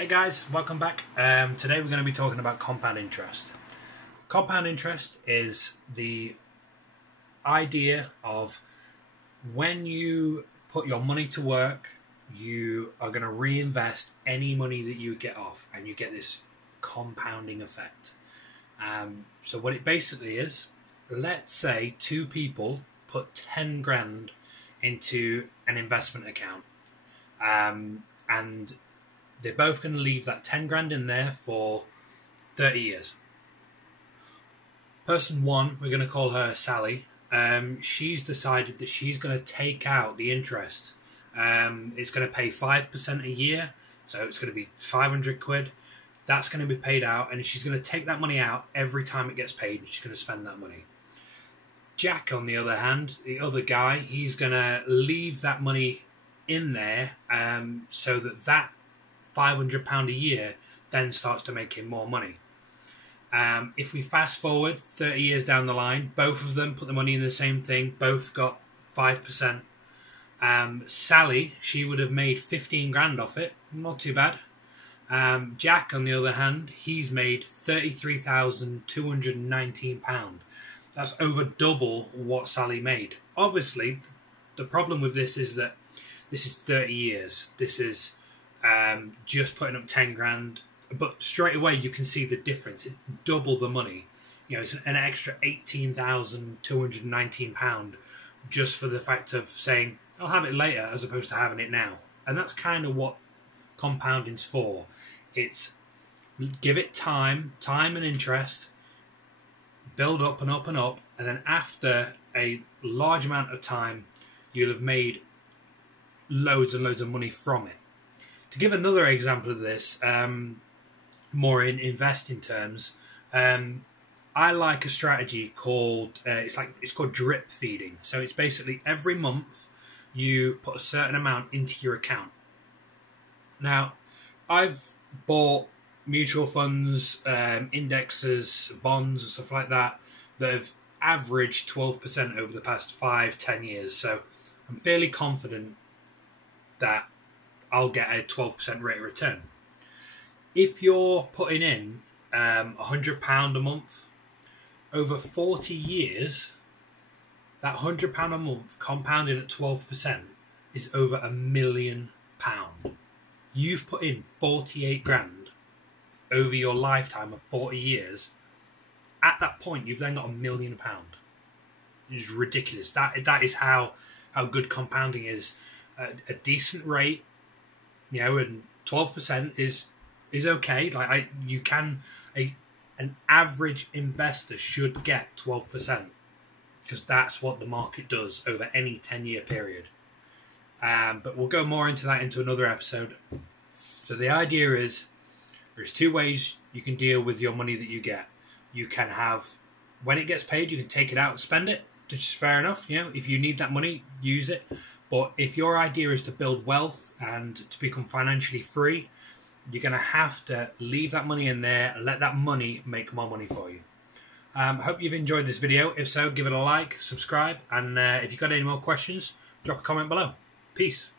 Hey guys, welcome back. Today we're going to be talking about compound interest. Compound interest is the idea of when you put your money to work, you are going to reinvest any money that you get off, and you get this compounding effect. So what it basically is, let's say two people put 10 grand into an investment account, and they're both going to leave that 10 grand in there for 30 years. Person one, we're going to call her Sally. She's decided that she's going to take out the interest. It's going to pay 5% a year, so it's going to be 500 quid. That's going to be paid out, and she's going to take that money out every time it gets paid, and she's going to spend that money. Jack, on the other hand, the other guy, he's going to leave that money in there so that £500 a year then starts to make him more money. If we fast forward 30 years down the line, both of them put the money in the same thing, both got 5%. Sally, she would have made 15 grand off it, not too bad. Jack, on the other hand, he's made £33,219. That's over double what Sally made. Obviously, the problem with this is that this is 30 years. This is just putting up 10 grand, but straight away you can see the difference. It's double the money. You know, it's an extra £18,219 just for the fact of saying, I'll have it later as opposed to having it now. And that's kind of what compounding's for. It's give it time and interest, build up and up and up, and then after a large amount of time, you'll have made loads and loads of money from it. To give another example of this, more in investing terms, I like a strategy called it's called drip feeding. So it's basically every month you put a certain amount into your account. Now, I've bought mutual funds, indexes, bonds, and stuff like that have averaged 12% over the past 5-10 years. So I'm fairly confident that I'll get a 12% rate of return. If you're putting in £100 a month, over 40 years, that £100 a month compounded at 12% is over £1 million. You've put in 48 grand over your lifetime of 40 years. At that point, you've then got £1 million. It's ridiculous. That is how good compounding is. A decent rate, you know, and 12% is okay. Like an average investor should get 12% because that's what the market does over any 10-year period. But we'll go more into that into another episode. So the idea is there's two ways you can deal with your money that you get. You can have, when it gets paid, you can take it out and spend it, which is fair enough. You know, if you need that money, use it. But if your idea is to build wealth and to become financially free, you're going to have to leave that money in there and let that money make more money for you. I hope you've enjoyed this video. If so, give it a like, subscribe, and if you've got any more questions, drop a comment below. Peace.